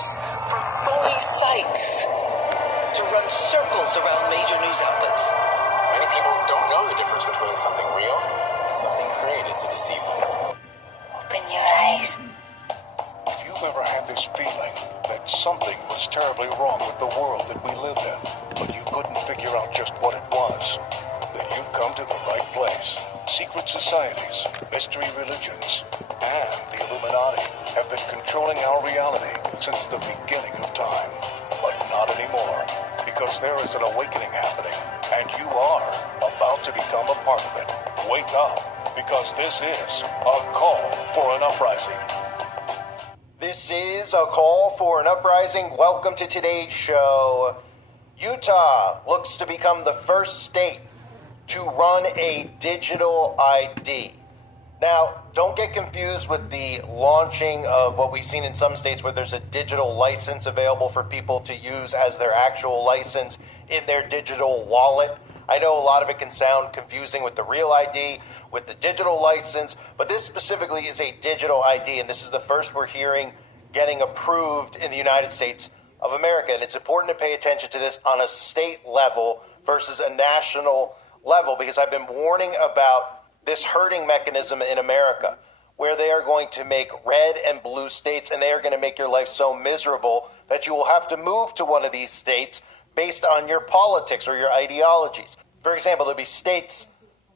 use for phony sites to run circles around major news outlets. Many people don't know the difference between something real and something created to deceive them. Open your eyes. If you've ever had this feeling that something was terribly wrong with the world that we lived in, but you couldn't figure out just what it was, then you've come to the right place. Secret societies, mystery religions, and the Illuminati have been controlling our reality since the beginning of time. But not anymore, because there is an awakening happening, and you are about to become a part of it. Wake up, because this is a call for an uprising. This is a call for an uprising. Welcome to today's show. Utah looks to become the first state to run a digital ID. Now, don't get confused with the launching of what we've seen in some states where there's a digital license available for people to use as their actual license in their digital wallet. I know a lot of it can sound confusing with the real ID, with the digital license, but this specifically is a digital ID, and this is the first we're hearing getting approved in the United States of America. And it's important to pay attention to this on a state level versus a national level, because I've been warning about this herding mechanism in America, where they are going to make red and blue states, and they are going to make your life so miserable that you will have to move to one of these states based on your politics or your ideologies. For example, there'll be states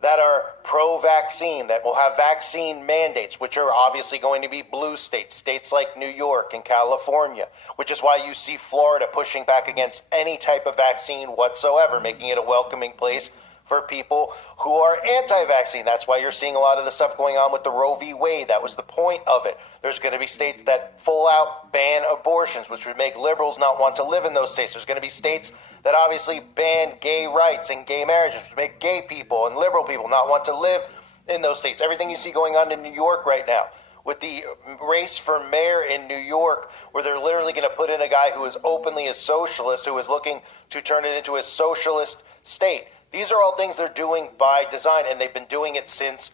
that are pro-vaccine, that will have vaccine mandates, which are obviously going to be blue states, states like New York and California, which is why you see Florida pushing back against any type of vaccine whatsoever, making it a welcoming place for people who are anti-vaccine. That's why you're seeing a lot of the stuff going on with the Roe v. Wade. That was the point of it. There's going to be states that full out ban abortions, which would make liberals not want to live in those states. There's going to be states that obviously ban gay rights and gay marriages, which would make gay people and liberal people not want to live in those states. Everything you see going on in New York right now, with the race for mayor in New York, where they're literally going to put in a guy who is openly a socialist, who is looking to turn it into a socialist state. These are all things they're doing by design, and they've been doing it since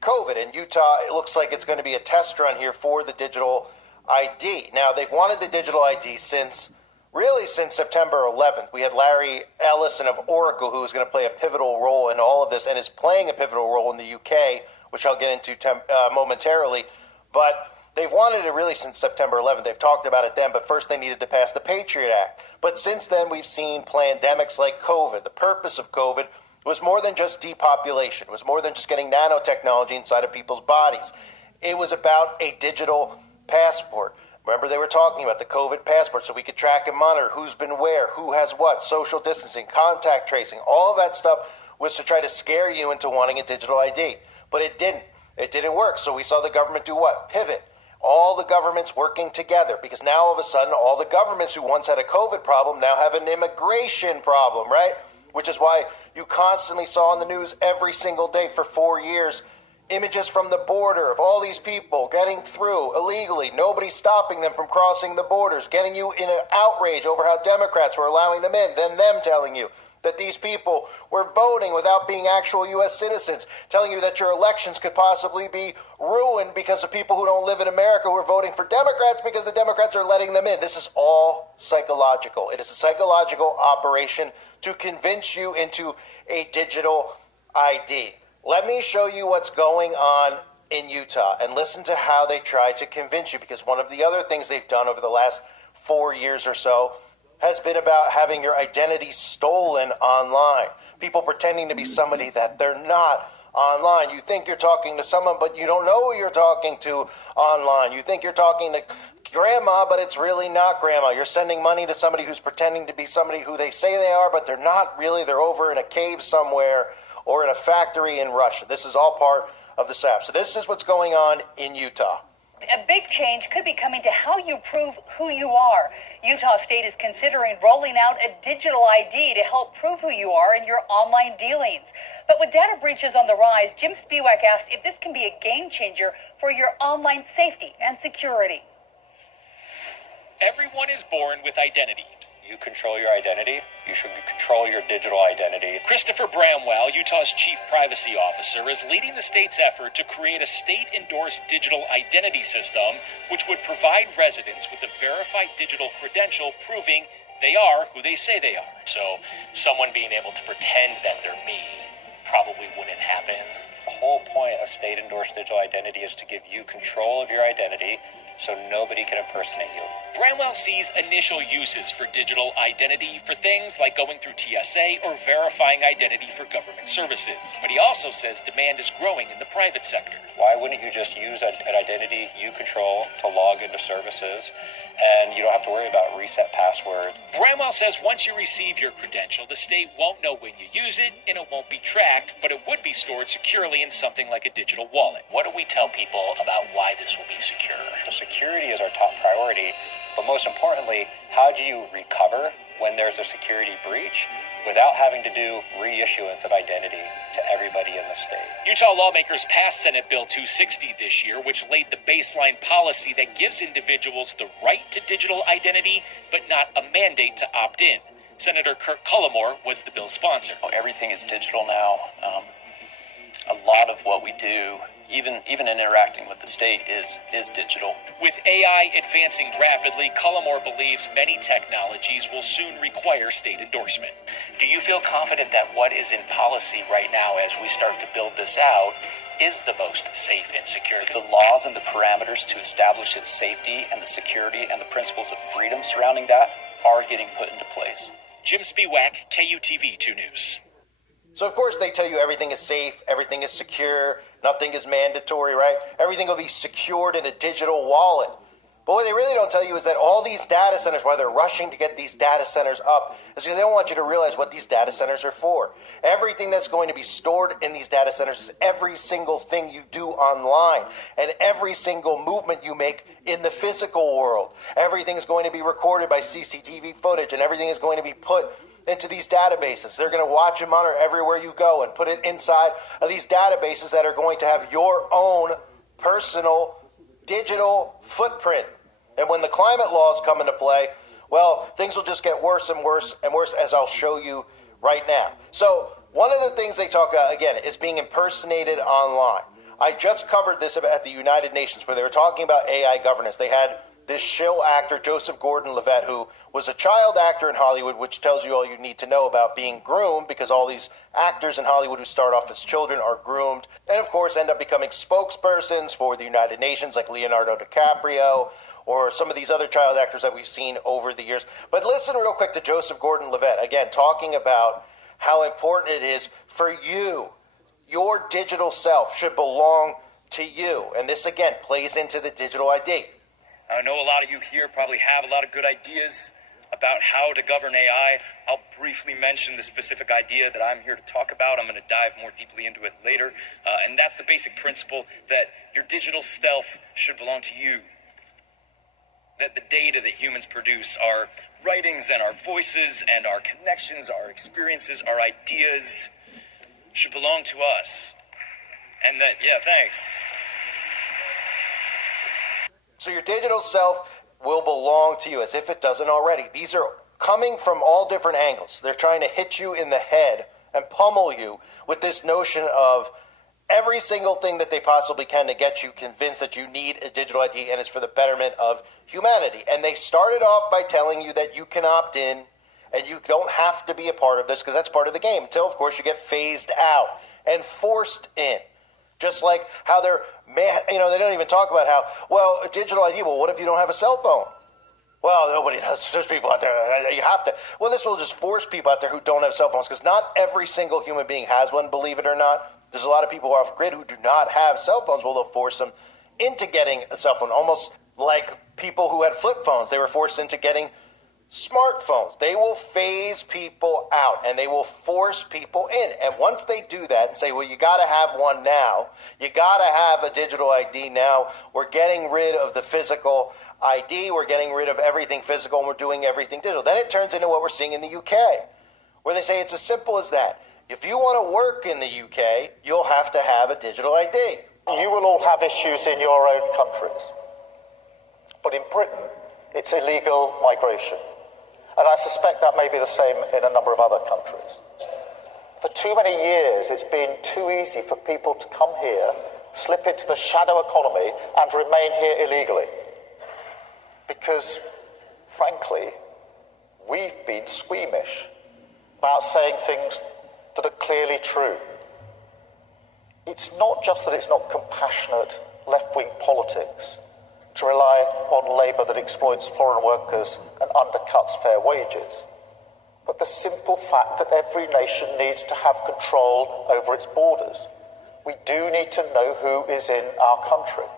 COVID. In Utah, it looks like it's going to be a test run here for the digital ID. Now, they've wanted the digital ID since September 11th. We had Larry Ellison of Oracle, who is going to play a pivotal role in all of this and is playing a pivotal role in the UK, which I'll get into momentarily. But they've wanted it really since September 11th. They've talked about it then, but first they needed to pass the Patriot Act. But since then, we've seen pandemics like COVID. The purpose of COVID was more than just depopulation. It was more than just getting nanotechnology inside of people's bodies. It was about a digital passport. Remember, they were talking about the COVID passport, so we could track and monitor who's been where, who has what, social distancing, contact tracing. All of that stuff was to try to scare you into wanting a digital ID. But it didn't. It didn't work. So we saw the government do what? Pivot. All the governments working together, because now all of a sudden all the governments who once had a COVID problem now have an immigration problem, right? Which is why you constantly saw on the news every single day for 4 years images from the border of all these people getting through illegally, nobody stopping them from crossing the borders, getting you in an outrage over how Democrats were allowing them in, then them telling you that these people were voting without being actual U.S. citizens, telling you that your elections could possibly be ruined because of people who don't live in America who are voting for Democrats because the Democrats are letting them in. This is all psychological. It is a psychological operation to convince you into a digital ID. Let me show you what's going on in Utah and listen to how they try to convince you, because one of the other things they've done over the last 4 years or so has been about having your identity stolen online. People pretending to be somebody that they're not online. You think you're talking to someone, but you don't know who you're talking to online. You think you're talking to grandma, but it's really not grandma. You're sending money to somebody who's pretending to be somebody who they say they are, but they're not really. They're over in a cave somewhere or in a factory in Russia. This is all part of the SAP. So this is what's going on in Utah. A big change could be coming to how you prove who you are. Utah State is considering rolling out a digital ID to help prove who you are in your online dealings. But with data breaches on the rise, Jim Spiewak asks if this can be a game changer for your online safety and security. Everyone is born with identity. you control your identity, you should control your digital identity. Christopher Bramwell, Utah's chief privacy officer, is leading the state's effort to create a state-endorsed digital identity system which would provide residents with a verified digital credential proving they are who they say they are. So someone being able to pretend that they're me probably wouldn't happen. The whole point of state-endorsed digital identity is to give you control of your identity so nobody can impersonate you. Bramwell sees initial uses for digital identity for things like going through TSA or verifying identity for government services. But he also says demand is growing in the private sector. Why wouldn't you just use an identity you control to log into services and you don't have to worry about reset password? Bramwell says once you receive your credential, the state won't know when you use it and it won't be tracked, but it would be stored securely in something like a digital wallet. What do we tell people about why this will be secure? So security is our top priority, but most importantly, how do you recover when there's a security breach without having to do reissuance of identity to everybody in the state? Utah lawmakers passed Senate Bill 260 this year, which laid the baseline policy that gives individuals the right to digital identity, but not a mandate to opt in. Senator Kirk Cullimore was the bill's sponsor. Everything is digital now. A lot of what we do, even in interacting with the state, is digital. With AI advancing rapidly, Cullimore believes many technologies will soon require state endorsement. Do you feel confident that what is in policy right now as we start to build this out is the most safe and secure? The laws and the parameters to establish its safety and the security and the principles of freedom surrounding that are getting put into place. Jim Spiewak, KUTV 2 News. So, of course, they tell you everything is safe, everything is secure, nothing is mandatory, right? Everything will be secured in a digital wallet. But what they really don't tell you is that all these data centers, why they're rushing to get these data centers up, is because they don't want you to realize what these data centers are for. Everything that's going to be stored in these data centers is every single thing you do online and every single movement you make in the physical world. Everything is going to be recorded by CCTV footage and everything is going to be put into these databases. They're going to watch and monitor everywhere you go and put it inside of these databases that are going to have your own personal digital footprint. And when the climate laws come into play, well, things will just get worse and worse and worse, as I'll show you right now. So one of the things they talk about, again, is being impersonated online. I just covered this at the United Nations where they were talking about AI governance. They had this shill actor, Joseph Gordon-Levitt, who was a child actor in Hollywood, which tells you all you need to know about being groomed, because all these actors in Hollywood who start off as children are groomed, and of course end up becoming spokespersons for the United Nations, like Leonardo DiCaprio, or some of these other child actors that we've seen over the years. But listen real quick to Joseph Gordon-Levitt, again, talking about how important it is for you. Your digital self should belong to you. And this, again, plays into the digital ID. I know a lot of you here probably have a lot of good ideas about how to govern AI. I'll briefly mention the specific idea that I'm here to talk about. I'm going to dive more deeply into it later. And that's the basic principle that your digital self should belong to you. That the data that humans produce, our writings and our voices and our connections, our experiences, our ideas, should belong to us. And that, yeah, thanks. So your digital self will belong to you, as if it doesn't already. These are coming from all different angles. They're trying to hit you in the head and pummel you with this notion of every single thing that they possibly can to get you convinced that you need a digital ID and it's for the betterment of humanity. And they started off by telling you that you can opt in and you don't have to be a part of this because that's part of the game until, of course, you get phased out and forced in. Just like how they don't even talk about how, well, a digital ID, well, what if you don't have a cell phone? Well, nobody does. There's people out there. You have to. Well, this will just force people out there who don't have cell phones because not every single human being has one, believe it or not. There's a lot of people who are off grid who do not have cell phones. Well, they'll force them into getting a cell phone, almost like people who had flip phones. They were forced into getting smartphones. They will phase people out and they will force people in. And once they do that and say, well, you got to have one now, you got to have a digital ID now, we're getting rid of the physical ID, we're getting rid of everything physical, and we're doing everything digital. Then it turns into what we're seeing in the UK, where they say it's as simple as that. If you want to work in the UK, you'll have to have a digital ID. You will all have issues in your own countries. But in Britain, it's illegal migration. And I suspect that may be the same in a number of other countries. For too many years, it's been too easy for people to come here, slip into the shadow economy, and remain here illegally. Because, frankly, we've been squeamish about saying things that are clearly true. It's not just that it's not compassionate left-wing politics to rely on labour that exploits foreign workers and undercuts fair wages, but the simple fact that every nation needs to have control over its borders. We do need to know who is in our country.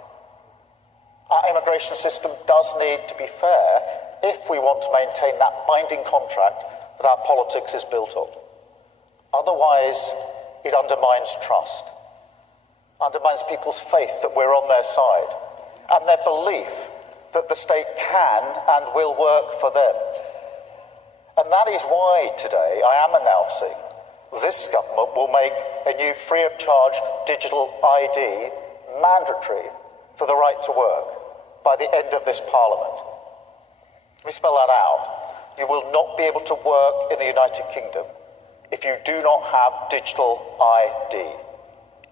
Our immigration system does need to be fair if we want to maintain that binding contract that our politics is built on. Otherwise, it undermines trust, undermines people's faith that we're on their side, and their belief that the state can and will work for them. And that is why today I am announcing this government will make a new free-of-charge digital ID mandatory for the right to work by the end of this Parliament. Let me spell that out. You will not be able to work in the United Kingdom if you do not have digital ID.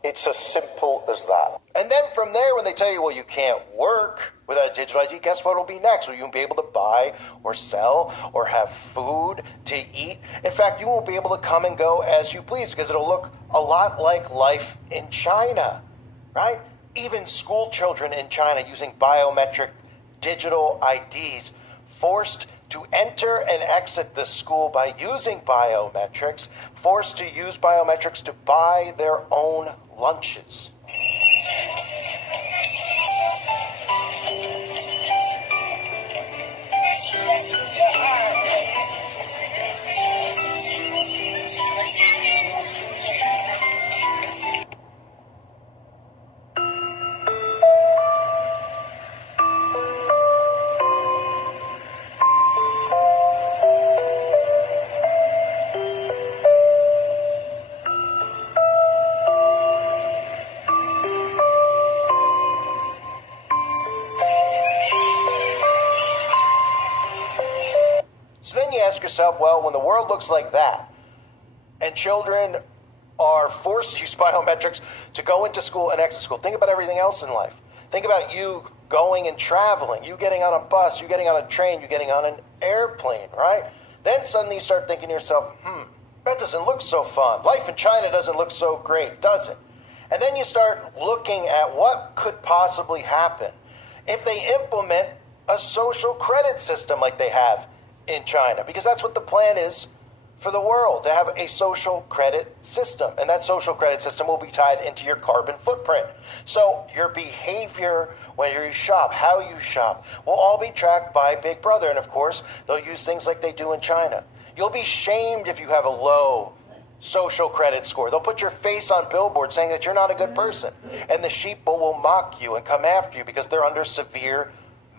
It's as simple as that. And then from there, when they tell you, well, you can't work without digital ID, guess what will be next? Well, you won't be able to buy or sell or have food to eat. In fact, you won't be able to come and go as you please because it'll look a lot like life in China, right? Even school children in China using biometric digital IDs, forced to enter and exit the school by using biometrics, forced to use biometrics to buy their own lunches. So then you ask yourself, well, when the world looks like that, and children are forced to use biometrics to go into school and exit school, think about everything else in life. Think about you going and traveling, you getting on a bus, you getting on a train, you getting on an airplane, right? Then suddenly you start thinking to yourself, that doesn't look so fun. Life in China doesn't look so great, does it? And then you start looking at what could possibly happen if they implement a social credit system like they have in China, because that's what the plan is for the world, to have a social credit system. And that social credit system will be tied into your carbon footprint. So your behavior, where you shop, how you shop, will all be tracked by Big Brother. And of course, they'll use things like they do in China. You'll be shamed if you have a low social credit score. They'll put your face on billboards saying that you're not a good person. And the sheeple will mock you and come after you because they're under severe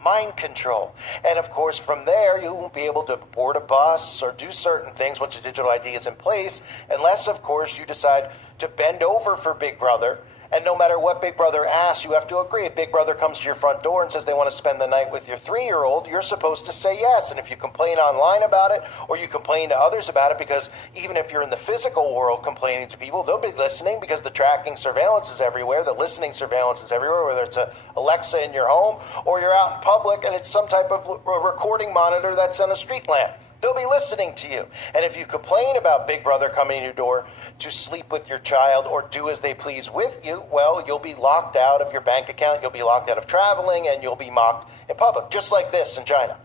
mind control. And of course, from there, you won't be able to board a bus or do certain things once your digital ID is in place, unless, of course, you decide to bend over for Big Brother. And no matter what Big Brother asks, you have to agree. If Big Brother comes to your front door and says they want to spend the night with your 3-year-old, you're supposed to say yes. And if you complain online about it, or you complain to others about it, because even if you're in the physical world complaining to people, they'll be listening because the tracking surveillance is everywhere, the listening surveillance is everywhere, whether it's a Alexa in your home or you're out in public and it's some type of recording monitor that's on a street lamp. They'll be listening to you. And if you complain about Big Brother coming to your door to sleep with your child or do as they please with you, well, you'll be locked out of your bank account, you'll be locked out of traveling, and you'll be mocked in public, just like this in China.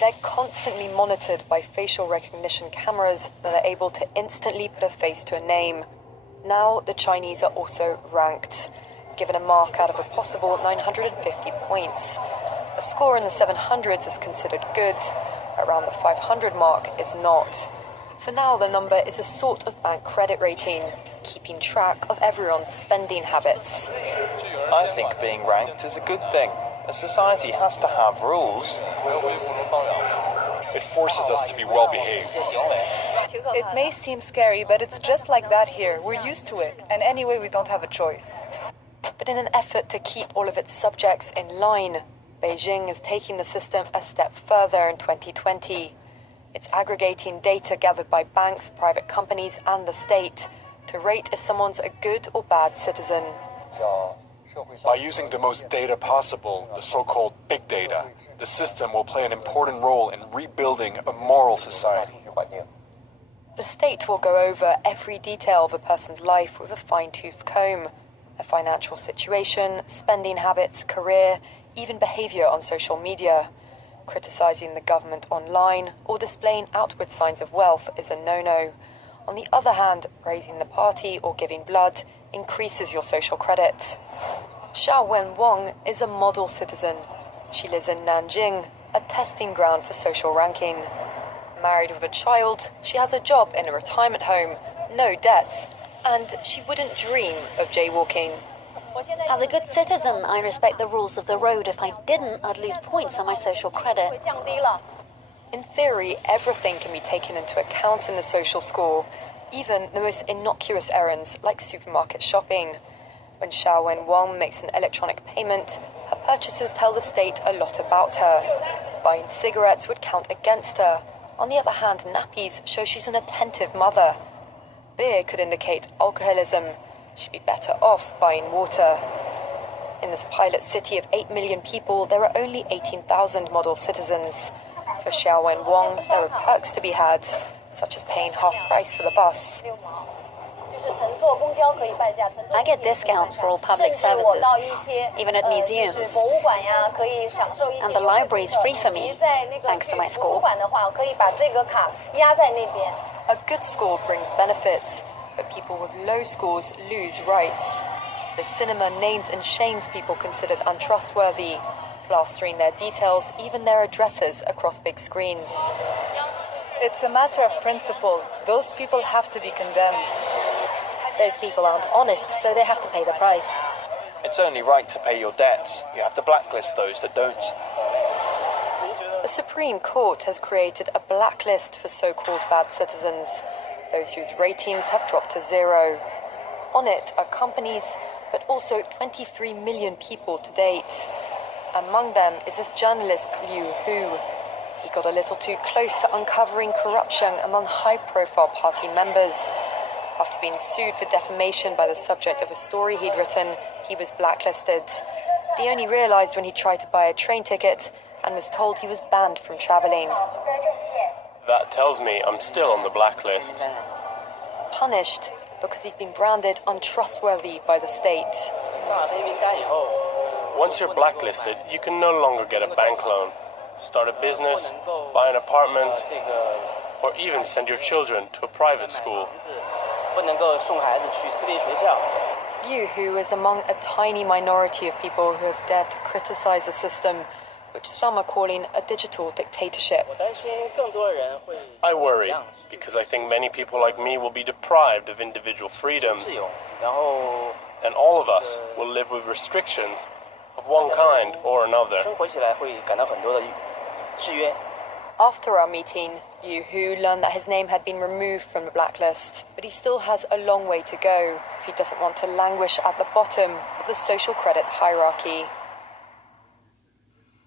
They're constantly monitored by facial recognition cameras that are able to instantly put a face to a name. Now the Chinese are also ranked, given a mark out of a possible 950 points. A score in the 700s is considered good, around the 500 mark is not. For now, the number is a sort of bank credit rating, keeping track of everyone's spending habits. I think being ranked is a good thing. A society has to have rules. It forces us to be well behaved. It may seem scary, but it's just like that here. We're used to it. And anyway, we don't have a choice. But in an effort to keep all of its subjects in line, Beijing is taking the system a step further in 2020. It's aggregating data gathered by banks, private companies, and the state to rate if someone's a good or bad citizen. By using the most data possible, the so-called big data, the system will play an important role in rebuilding a moral society. The state will go over every detail of a person's life with a fine-tooth comb. Their financial situation, spending habits, career, even behavior on social media. Criticizing the government online or displaying outward signs of wealth is a no-no. On the other hand, praising the party or giving blood increases your social credit. Xiao Wen-Wang is a model citizen. She lives in Nanjing, a testing ground for social ranking. Married with a child, she has a job in a retirement home, no debts, and she wouldn't dream of jaywalking. As a good citizen, I respect the rules of the road. If I didn't, I'd lose points on my social credit. In theory, everything can be taken into account in the social score, even the most innocuous errands like supermarket shopping. When Xiao Wen-Wang makes an electronic payment, her purchases tell the state a lot about her. Buying cigarettes would count against her. On the other hand, nappies show she's an attentive mother. Beer could indicate alcoholism. She'd be better off buying water. In this pilot city of 8 million people, there are only 18,000 model citizens. For Xiao Wen-Wang, there are perks to be had, such as paying half price for the bus. I get discounts for all public services, even at museums. And the library is free for me, thanks to my score. A good score brings benefits, but people with low scores lose rights. The cinema names and shames people considered untrustworthy, plastering their details, even their addresses, across big screens. It's a matter of principle. Those people have to be condemned. Those people aren't honest, so they have to pay the price. It's only right to pay your debts. You have to blacklist those that don't. The Supreme Court has created a blacklist for so-called bad citizens, those whose ratings have dropped to 0. On it are companies, but also 23 million people to date. Among them is this journalist Liu Hu. He got a little too close to uncovering corruption among high-profile party members. After being sued for defamation by the subject of a story he'd written, he was blacklisted. He only realized when he tried to buy a train ticket and was told he was banned from traveling. That tells me I'm still on the blacklist. Punished because he's been branded untrustworthy by the state. Once you're blacklisted, you can no longer get a bank loan, start a business, buy an apartment, or even send your children to a private school. Yu Hu is among a tiny minority of people who have dared to criticize the system, which some are calling a digital dictatorship. I worry, because I think many people like me will be deprived of individual freedoms, and all of us will live with restrictions of one kind or another. After our meeting, Yu Hu learned that his name had been removed from the blacklist, but he still has a long way to go if he doesn't want to languish at the bottom of the social credit hierarchy.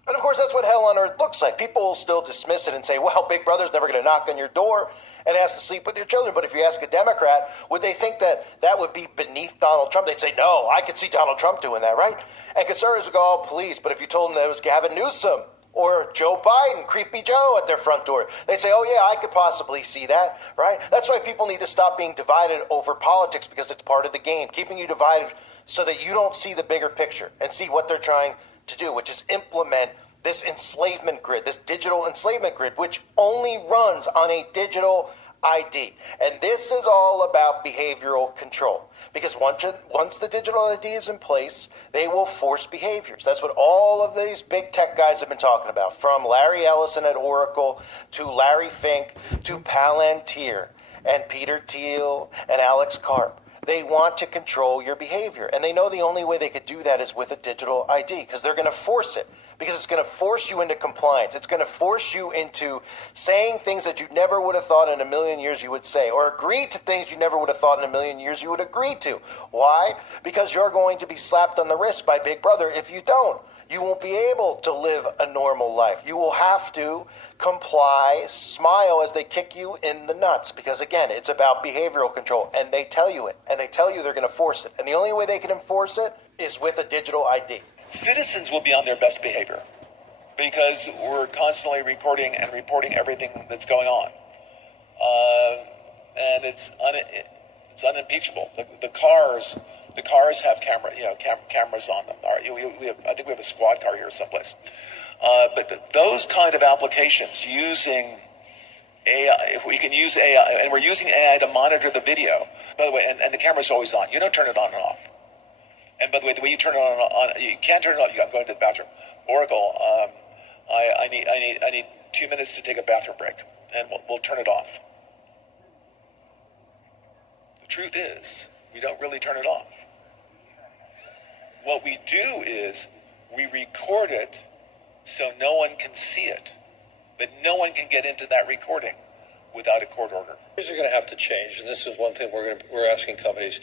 And of course, that's what hell on earth looks like. People will still dismiss it and say, well, Big Brother's never going to knock on your door and ask to sleep with your children. But if you ask a Democrat, would they think that that would be beneath Donald Trump? They'd say, no, I could see Donald Trump doing that, right? And conservatives would go, oh, please. But if you told them that it was Gavin Newsom or Joe Biden, Creepy Joe at their front door, they'd say, oh, yeah, I could possibly see that, right? That's why people need to stop being divided over politics, because it's part of the game, keeping you divided so that you don't see the bigger picture and see what they're trying to do, which is implement this enslavement grid, this digital enslavement grid, which only runs on a digital ID. And this is all about behavioral control. Because once the digital ID is in place, they will force behaviors. That's what all of these big tech guys have been talking about, from Larry Ellison at Oracle to Larry Fink to Palantir and Peter Thiel and Alex Karp. They want to control your behavior. And they know the only way they could do that is with a digital ID, because they're going to force it. Because it's going to force you into compliance. It's going to force you into saying things that you never would have thought in a million years you would say, or agree to things you never would have thought in a million years you would agree to. Why? Because you're going to be slapped on the wrist by Big Brother if you don't. You won't be able to live a normal life. You will have to comply, smile as they kick you in the nuts. Because again, it's about behavioral control. And they tell you it. And they tell you they're going to force it. And the only way they can enforce it is with a digital ID. Citizens will be on their best behavior because we're constantly recording and reporting everything that's going on. And it's unimpeachable. The cars have cameras on them. I think we have a squad car here someplace. But those kind of applications using AI, if we can use AI, and we're using AI to monitor the video, by the way, and the camera's always on. You don't turn it on and off. And by the way you turn it on, you can't turn it off. I'm going to the bathroom. Oracle, I need 2 minutes to take a bathroom break, and we'll turn it off. The truth is, we don't really turn it off. What we do is we record it so no one can see it, but no one can get into that recording without a court order. Things are going to have to change, and this is one thing we're asking companies.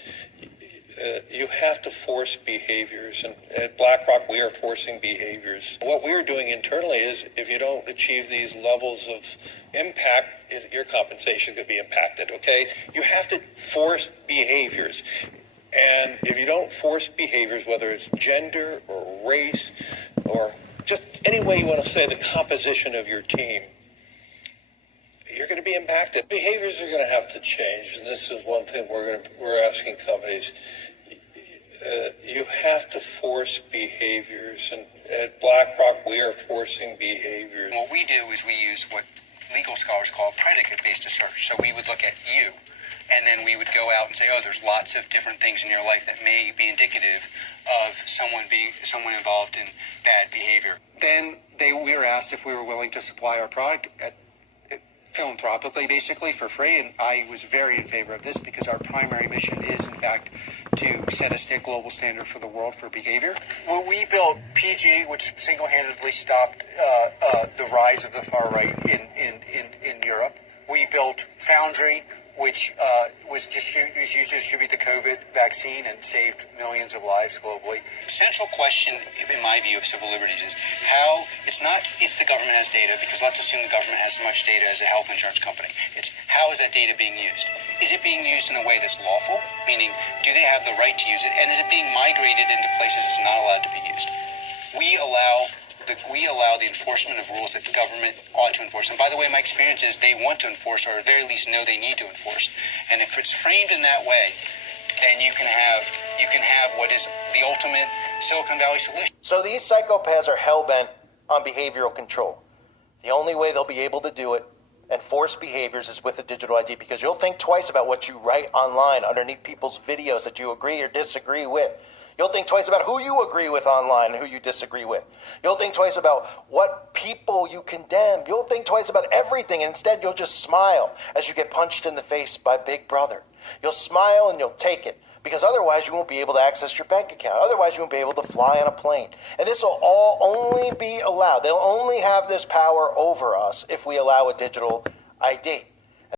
You have to force behaviors, and at BlackRock we are forcing behaviors. What we are doing internally is, if you don't achieve these levels of impact, your compensation could be impacted, okay? You have to force behaviors. And if you don't force behaviors, whether it's gender or race or just any way you want to say the composition of your team, you're going to be impacted. Behaviors are going to have to change, and this is one thing we're asking companies. You have to force behaviors, and at BlackRock we are forcing behaviors. What we do is we use what legal scholars call predicate-based search. So we would look at you, and then we would go out and say, oh, there's lots of different things in your life that may be indicative of someone involved in bad behavior. Then we were asked if we were willing to supply our product philanthropically, basically for free, and I was very in favor of this because our primary mission is, in fact, to set a global standard for the world for behavior. Well, we built PG, which single-handedly stopped the rise of the far right in Europe. We built Foundry, which was used to distribute the COVID vaccine and saved millions of lives globally. The central question, in my view, of civil liberties is how, it's not if the government has data, because let's assume the government has as much data as a health insurance company. It's how is that data being used? Is it being used in a way that's lawful? Meaning, do they have the right to use it? And is it being migrated into places it's not allowed to be used? We allow the enforcement of rules that the government ought to enforce. And by the way, my experience is they want to enforce, or at the very least know they need to enforce. And if it's framed in that way, then you can have what is the ultimate Silicon Valley solution. So these psychopaths are hell-bent on behavioral control. The only way they'll be able to do it and force behaviors is with a digital ID, because you'll think twice about what you write online underneath people's videos that you agree or disagree with. You'll think twice about who you agree with online and who you disagree with. You'll think twice about what people you condemn. You'll think twice about everything, and instead you'll just smile as you get punched in the face by Big Brother. You'll smile and you'll take it, because otherwise you won't be able to access your bank account. Otherwise you won't be able to fly on a plane. And this will all only be allowed. They'll only have this power over us if we allow a digital ID.